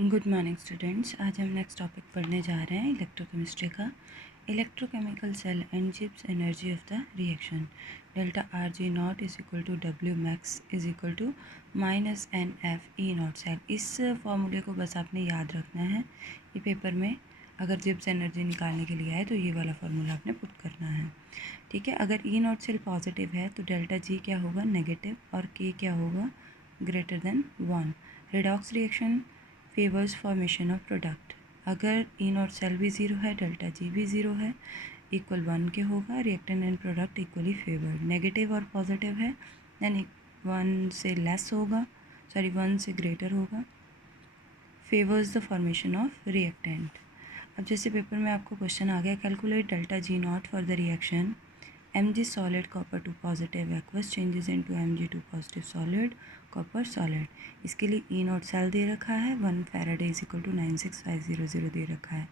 Good morning students. आज हम next topic पढ़ने जा रहे हैं इलेक्ट्रोकेमिस्ट्री का। Electrochemical cell and Gibbs energy of the reaction delta R G naught is equal to W max is equal to minus N F E naught cell. इस फॉर्मूले को बस आपने याद रखना है। ये पेपर में अगर जिब्स एनर्जी निकालने के लिए आए तो ये वाला फार्मूला आपने पुट करना है। ठीक है, अगर ई नॉट सेल पॉजिटिव है तो डेल्टा जी क्या होगा, नेगेटिव, और के क्या होगा, greater than 1। Redox reaction favours formation of product. अगर ई नॉट सेल भी ज़ीरो है, डेल्टा जी भी ज़ीरो है, इक्वल 1 के होगा, reactant and product equally favoured. Negative और पॉजिटिव है देन 1 से लेस होगा, 1 से ग्रेटर होगा, favours the formation of reactant. अब जैसे पेपर में आपको क्वेश्चन आ गया, calculate delta G not for the reaction Mg solid copper to positive aqueous changes into Mg2 positive solid copper solid। इसके लिए E नॉट सेल दे रखा है, 1 फैराडे इज इक्वल टू 96500 दे रखा है।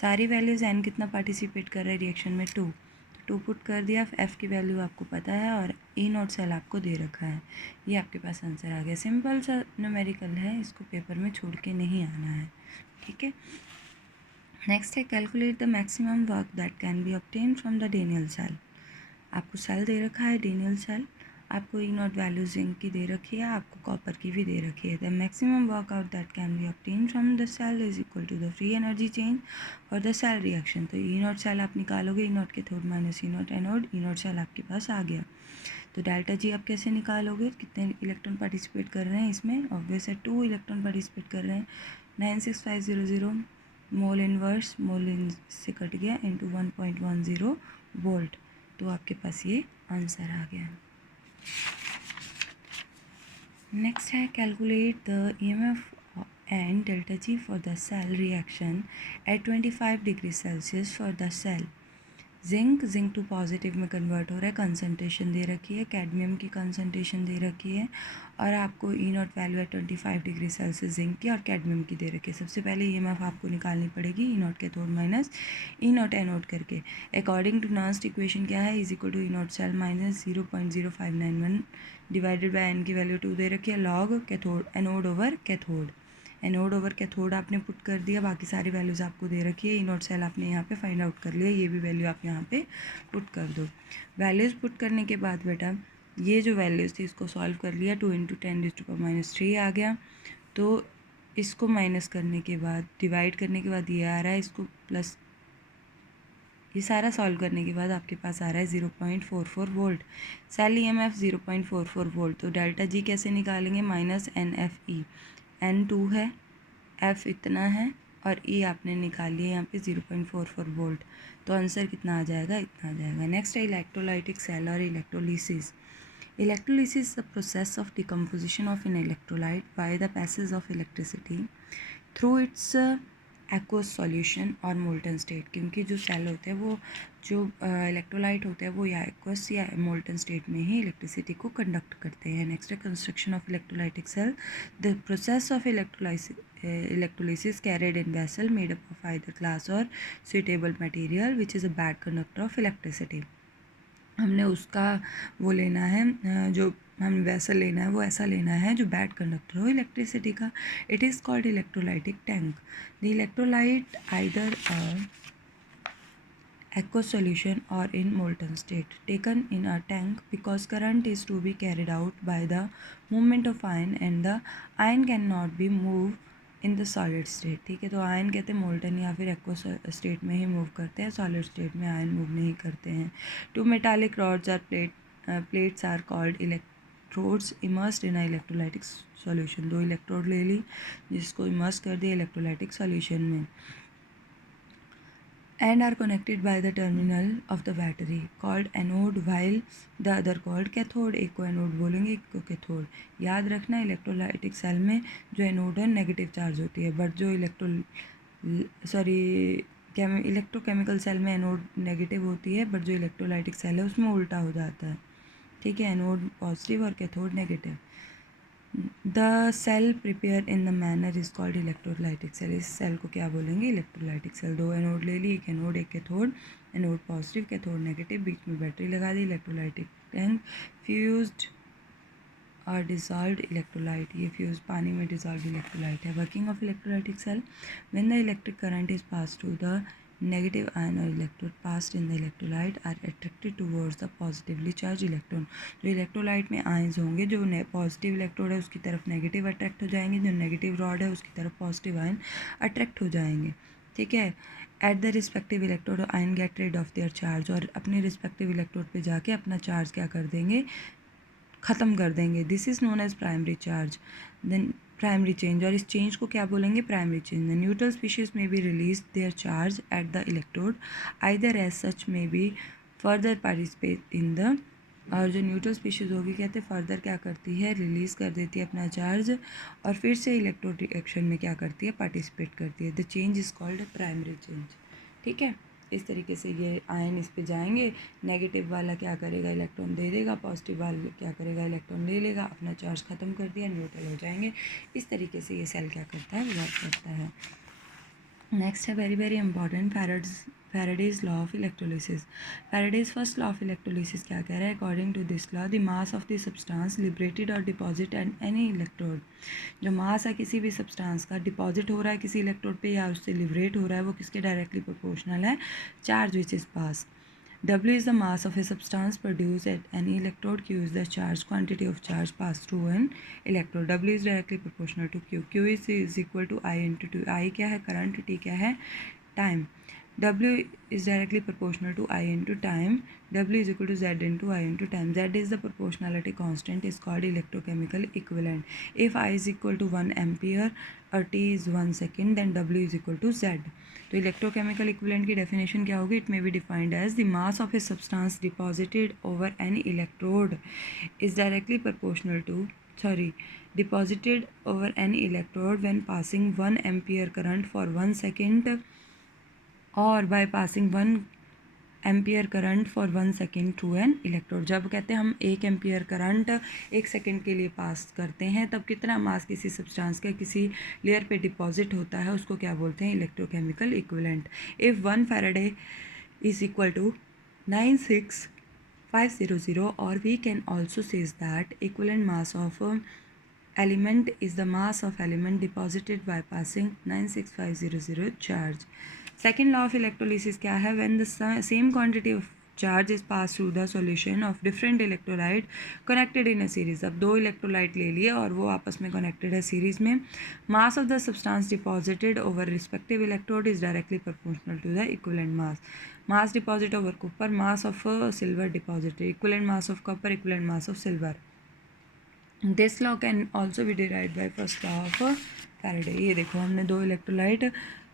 सारी वैल्यूज़ N कितना पार्टिसिपेट कर रहा है रिएक्शन में, 2, तो 2 पुट कर दिया। F की वैल्यू आपको पता है और E नॉट सेल आपको दे रखा है। ये आपके पास आंसर आ गया। सिंपल सा न्यूमेरिकल है, इसको पेपर में छोड़ के नहीं आना है। ठीक है, नेक्स्ट है calculate the maximum work that can be obtain from the Daniell cell. आपको सेल दे रखा है डेनियल सेल, आपको ई नॉट वैल्यू जिंक की दे रखी है, आपको कॉपर की भी दे रखी है। The maximum workout that can be obtain from the cell is equal to the free energy change और द सेल रिएक्शन। तो ई नॉट सेल आप निकालोगे, ई naught cathode minus E naught anode, E naught cell आपके पास आ गया। तो delta जी आप कैसे निकालोगे, कितने इलेक्ट्रॉन पार्टिसिपेट कर रहे हैं इसमें, ऑब्वियस है 2 इलेक्ट्रॉन पार्टिसिपेट कर रहे हैं। 96500 मोल इनवर्स, मोल इन से कट गया, इंटू 1.10 वोल्ट। तो आपके पास ये आंसर आ गया। नेक्स्ट है calculate the EMF and delta G for the cell reaction at 25 degree Celsius for the cell. Zinc two positive में कन्वर्ट हो रहा है, कंसनट्रेशन दे रखी है, कैडमियम की कंसनट्रेशन दे रखी है, और आपको ई नॉट वैल्यू है 25 डिग्री सेल्सियस जिंक की और कैडमियम की दे रखी है। सबसे पहले ईएमएफ आपको निकालनी पड़ेगी E naught cathode minus E naught anode करके। अकॉर्डिंग टू नर्स्ट इक्वेशन क्या है, is equal to E naught cell minus 0.0591 divided by N की वैल्यू 2 दे रखी है, log cathode anode over cathode. Anode over cathode आपने पुट कर दिया, बाकी सारी वैल्यूज़ आपको दे रखी है। ई नॉट सेल आपने यहाँ पे फाइंड आउट कर लिया, ये भी वैल्यू आप यहाँ पे पुट कर दो। वैल्यूज़ पुट करने के बाद बेटा ये जो वैल्यूज़ थी इसको सॉल्व कर लिया, 2 × 10⁻³ आ गया। तो इसको माइनस करने के बाद, डिवाइड करने के बाद ये आ रहा है, इसको प्लस, ये सारा सॉल्व करने के बाद आपके पास आ रहा है 0.44 वोल्ट। Cell EMF 0.44 volt. तो डेल्टा जी कैसे निकालेंगे, माइनस NFE, N 2 है, F इतना है और E आपने निकाल लिया यहाँ पे 0.44 वोल्ट। तो आंसर कितना आ जाएगा, इतना आ जाएगा। नेक्स्ट है इलेक्ट्रोलाइटिक सेल और electrolysis. Electrolysis is the process of decomposition of an electrolyte by the passage of electricity through it's aqueous solution और मोल्टन स्टेट। क्योंकि जो सेल होते हैं वो जो इलेक्ट्रोलाइट होते हैं वो या एक्वस या मोल्टन स्टेट में ही इलेक्ट्रिसिटी को कंडक्ट करते हैं। नेक्स्ट है construction of electrolytic cell. The process of electrolysis carried in vessel made up of either glass or suitable material which is a bad conductor of electricity। हमने उसका वो लेना है, जो हम वैसल लेना है वो ऐसा लेना है जो बैड कंडक्टर हो इलेक्ट्रिसिटी का। It is called electrolytic tank. The electrolyte either aqueous solution or in molten state taken in a tank because current is to be carried out by the movement of ion and the ion cannot be moved in the solid state। ठीक है, तो ion कहते हैं molten या फिर aqueous state में ही move करते हैं, सॉलिड स्टेट में आयन मूव नहीं करते हैं। Two metallic rods or plates are called electrodes immersed in electrolytic solution. 2 electrode ले ली जिसको इमर्स कर दिया इलेक्ट्रोलाइटिक सॉल्यूशन में, and are connected by the terminal of the battery called anode while the other called cathode। एक को anode बोलेंगे, एक को कैथोड। याद रखना इलेक्ट्रोलाइटिक सेल में जो एनोड है नेगेटिव चार्ज होती है, बट जो इलेक्ट्रोकेमिकल सेल में एनोड नेगेटिव होती है, बट जो इलेक्ट्रोलाइटिक सेल है उसमें उल्टा हो जाता है। ठीक है, एनोड पॉजिटिव और cathode negative. The cell prepare in the manner is called electrolytic cell. इस सेल को क्या बोलेंगे, इलेक्ट्रोलाइटिक सेल। 2 एनोड ले ली, एक एनोड एक cathode, anode positive cathode negative, बीच में बैटरी लगा दी, इलेक्ट्रोलाइटिक टैंक फ्यूज्ड और डिजॉल्व्ड इलेक्ट्रोलाइट, ये फ्यूज पानी में डिजॉल्व इलेक्ट्रोलाइट है. Working of electrolytic cell, when the electric current is pass through the negative ion or electrode passed in the electrolyte are attracted towards the positively charged electron. जो electrolyte में ions होंगे, जो positive electrode है उसकी तरफ negative attract हो जाएंगे, जो नेगेटिव रॉड है उसकी तरफ पॉजिटिव आयन अट्रैक्ट हो जाएंगे. ठीक है. At the respective electrode ion get rid of their charge, और अपने रिस्पेक्टिव इलेक्ट्रोड पे जाके अपना चार्ज क्या कर देंगे, ख़त्म कर देंगे. This is known as primary charge. Then primary change, और इस चेंज को क्या बोलेंगे, primary change. The neutral species में be release their charge at the electrode either as such में be further participate in the, और जो न्यूट्रल स्पीशीज होगी कहते हैं फर्दर क्या करती है, रिलीज़ कर देती है अपना चार्ज, और फिर से इलेक्ट्रोड रिएक्शन में क्या करती है, पार्टिसिपेट करती है. The change is called primary change. ठीक है. इस तरीके से ये आयन इस पे जाएंगे, नेगेटिव वाला क्या करेगा, इलेक्ट्रॉन दे देगा, पॉजिटिव वाला क्या करेगा, इलेक्ट्रॉन ले लेगा, अपना चार्ज ख़त्म कर दिया, न्यूट्रल हो जाएंगे. इस तरीके से ये सेल क्या करता है, वर्क करता है. नेक्स्ट है very very important, Faraday's law of electrolysis. Faraday's first law of electrolysis क्या कह रहा है, according to this law the mass of the substance liberated और डिपॉजिट एट एनी इलेक्ट्रोड, जो मास है किसी भी सब्सटेंस का, डिपॉजिट हो रहा है किसी इलेक्ट्रोड पे या उससे लिबरेट हो रहा है, वो किसके डायरेक्टली प्रोपोर्शनल है, charge which is pass. W is the mass of a substance produced at any electrode. Q is the charge quantity of charge passed through an electrode. W is directly proportional to Q. Q is equal to I into T. I क्या है, current. T क्या है, time. W is directly proportional to I into time. W is equal to Z into I into time. Z is the proportionality constant, is called electrochemical equivalent. If I is equal to 1 ampere और T is 1 second, then W is equal to Z. तो electrochemical equivalent की definition क्या होगी, it may be defined as the mass of a substance deposited over any electrode is directly proportional to deposited over any electrode when passing 1 ampere current for 1 second or by passing 1 ampere current for 1 second through an electrode. जब कहते हैं हम 1 ampere current 1 second के लिए पास करते हैं, तब कितना मास किसी सब्सटेंस का किसी लेयर पे डिपॉजिट होता है, उसको क्या बोलते हैं, electrochemical equivalent. If 1 faraday is equal to 96500, और we can also says that equivalent mass of element is the mass of element deposited by passing 96500 charge. Second law of electrolysis क्या है, when the same quantity of charge is passed through the solution of different electrolyte connected in a series. अब दो electrolyte ले लिए और वो आपस में कनेक्टेड है सीरीज में. mass of the substance deposited over respective electrode is directly proportional to the equivalent mass. mass deposit over copper, mass of silver deposited, equivalent mass of copper, equivalent mass of silver. This law can also be derived by first law of Faraday. ये देखो हमने दो electrolyte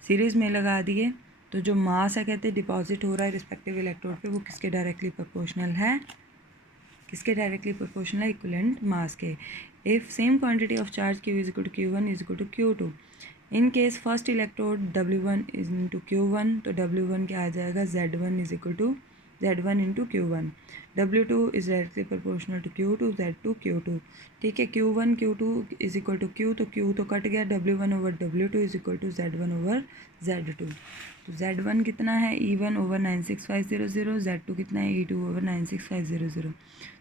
series में लगा दिए, तो जो mass है कहते हैं डिपॉजिट हो रहा है रिस्पेक्टिव इलेक्ट्रोड पे, वो किसके डायरेक्टली प्रोपोर्शनल है, किसके डायरेक्टली प्रोपोर्शनल है, इक्विवेलेंट मास के. If same quantity of charge Q is equal to Q1 is equal to Q2, in case first electrode W1 is into Q1, तो W1 क्या आ जाएगा, Z1 is equal to Z1 into Q1. W2 is directly proportional to Q2, Z2 Q2. ठीक है. Q1 Q2 is equal to Q, तो Q तो cut गया, W1 over W2 is equal to Z1 over Z2. तो Z1 कितना है, E1 over 96500, Z2 कितना है, E2 ओवर 96500.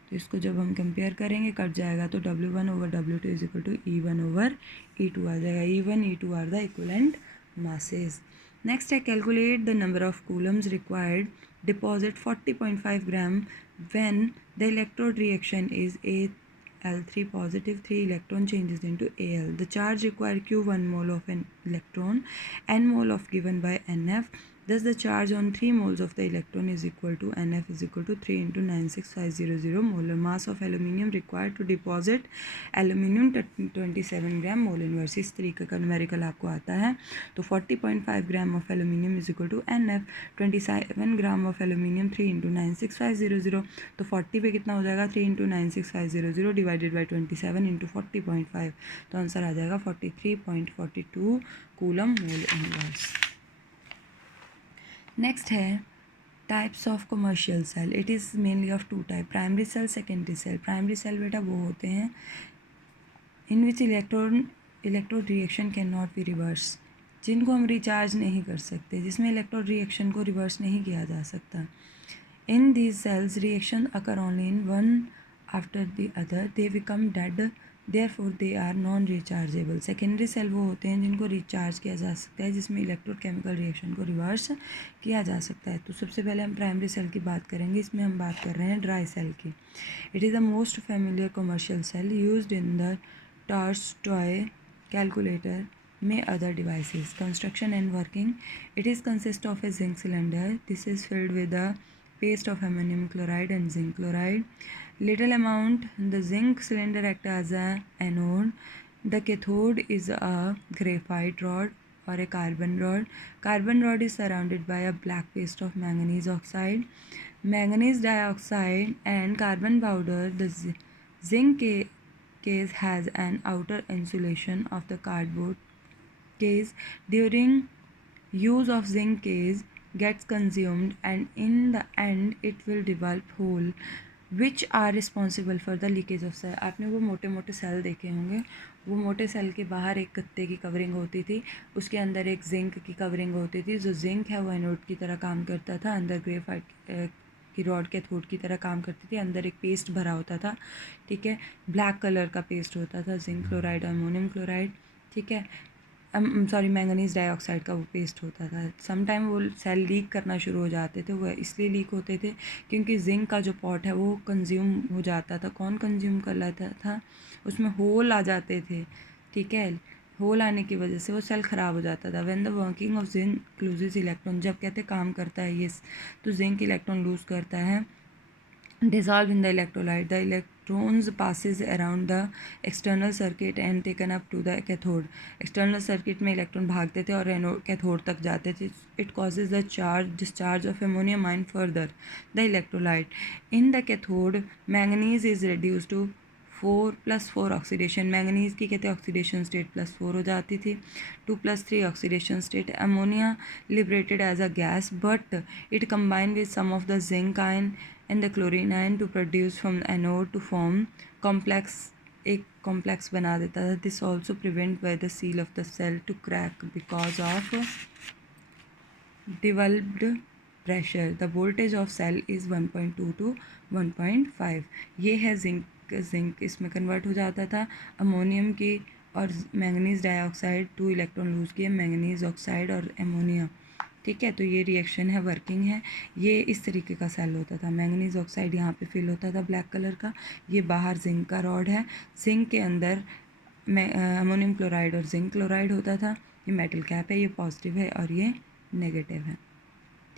तो इसको जब हम कंपेयर करेंगे कट जाएगा, तो W1 over W2 is equal to E1 over E2 आ जाएगा. E1 E2 are the equivalent masses. Next है calculate the number of coulombs required deposit 40.5 gram when the electrode reaction is Al3 positive, 3 electron changes into Al. The charge required Q1 mole of an electron, n mole of given by Nf. Thus the charge on 3 moles of the electron is equal to Nf is equal to 3 into 96500 molar. Mass of aluminium required to deposit aluminium 27 gram mole inverse. इस तरीके का numerical आपको आता है. तो 40.5 gram of aluminium is equal to Nf, 27 gram of aluminium 3 into 96500. तो 40 पे कितना हो जाएगा, 3 इंटू 96500 डिवाइडेड बाई 27 इंटू 40.5, तो आंसर आ जाएगा 43.42 कूलम मोल इनवर्स. नेक्स्ट है types of commercial cell. It is mainly of two type, primary cell, secondary cell. Primary cell बेटा वो होते हैं in which electrode reaction can not be reverse, जिनको हम रिचार्ज नहीं कर सकते, जिसमें इलेक्ट्रोड रिएक्शन को रिवर्स नहीं किया जा सकता. In these cells reaction occur only in one after the other, they become dead, therefore they are non rechargeable. Secondary cell वो होते हैं जिनको रिचार्ज किया जा सकता है, जिसमें इलेक्ट्रोकेमिकल रिएक्शन को रिवर्स किया जा सकता है. तो सबसे पहले हम प्राइमरी सेल की बात करेंगे. इसमें हम बात कर रहे हैं ड्राई सेल की. It is the most familiar commercial cell used in the torch, toy, calculator, may other devices. Construction and working. It is consist of a zinc cylinder. This is filled with a paste of ammonium chloride and zinc chloride. Little amount. The zinc cylinder act as a anode. The cathode is a graphite rod or a carbon rod. Carbon rod is surrounded by a black paste of manganese oxide. Manganese dioxide and carbon powder. The zinc case has an outer insulation of the cardboard case. During use of zinc case gets consumed and in the end it will develop hole which are responsible for the leakage of cell. आपने वो मोटे मोटे cell देखे होंगे. वो मोटे cell के बाहर एक गत्ते की कवरिंग होती थी, उसके अंदर एक जिंक की कवरिंग होती थी. जो जिंक है वो एनोड की तरह काम करता था, अंदर ग्रेफाइट की रॉड कैथोड की तरह काम करती थी. अंदर एक पेस्ट भरा होता था, ठीक है, ब्लैक कलर का पेस्ट होता था, जिंक क्लोराइड, अमोनियम क्लोराइड, ठीक है, सॉरी मैंगनीज डाइऑक्साइड का वो पेस्ट होता था. सम टाइम वो सेल लीक करना शुरू हो जाते थे. वो इसलिए लीक होते थे क्योंकि जिंक का जो पॉट है वो कंज्यूम हो जाता था. कौन कंज्यूम कर लेता था? उसमें होल आ जाते थे, ठीक है. होल आने की वजह से वो सेल ख़राब हो जाता था. When the working of zinc loses electron, जब कहते काम करता है ये, तो जिंक इलेक्ट्रॉन लूज़ करता है. dissolved in the electrolyte, the electrons passes around the external circuit and taken up to the cathode. external circuit में इलेक्ट्रॉन भागते थे और कैथोड तक जाते थे. it causes the discharge of ammonium ion further the electrolyte. in the cathode manganese is reduced to 4+4 oxidation. Manganese की कहते हैं ऑक्सीडेशन स्टेट +4 हो जाती थी. 2+3 oxidation state. Ammonia liberated as a gas but it combine with some of the zinc ion and the chlorine ion to produce from the anode to form complex. एक complex बना देता था. This also prevent by the seal of the cell to crack because of developed pressure. The voltage of cell is 1.2 to 1.5. ये है zinc इसमें convert हो जाता था. अमोनियम की और मैंगनीज डाइऑक्साइड 2 इलेक्ट्रॉन लूज किए, मैंगनीज ऑक्साइड और एमोनिया, ठीक है. तो ये रिएक्शन है, वर्किंग है. ये इस तरीके का सेल होता था. मैंगनीज ऑक्साइड यहाँ पे फिल होता था ब्लैक कलर का. ये बाहर जिंक का रॉड है. जिंक के अंदर अमोनियम क्लोराइड और जिंक क्लोराइड होता था. ये मेटल कैप है, ये पॉजिटिव है और ये नेगेटिव है,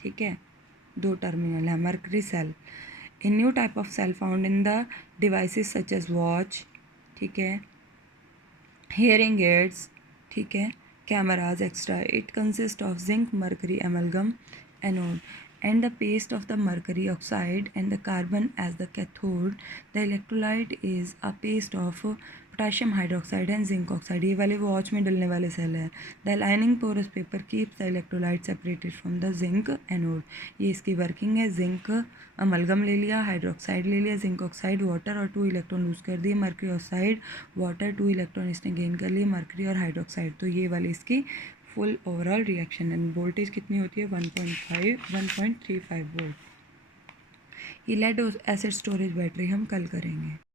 ठीक है. 2 टर्मिनल है. Mercury cell, a new type of cell found in the devices such as watch, ठीक है, हियरिंग एड्स, ठीक है, cameras extra. It consists of zinc mercury amalgam anode and the paste of the mercury oxide and the carbon as the cathode. The electrolyte is a paste of potassium hydroxide and zinc oxide. ये वाले watch में डलने वाले cell है. The lining porous paper keeps the electrolyte separated from the zinc anode. ये इसकी working है. Zinc amalgam ले लिया, हाइड्रोक्साइड ले लिया, जिंक ऑक्साइड वाटर और 2 इलेक्ट्रॉन लूज कर दिए, मर्क्री ऑक्साइड वाटर 2 इलेक्ट्रॉन इसने गेन कर लिए, मर्क्री और हाइड्रोक्साइड. तो ये वाली इसकी फुल ओवरऑल रिएक्शन है. वोल्टेज कितनी होती है? 1.35 वोल्ट. ये लेड एसिड स्टोरेज बैटरी हम कल करेंगे.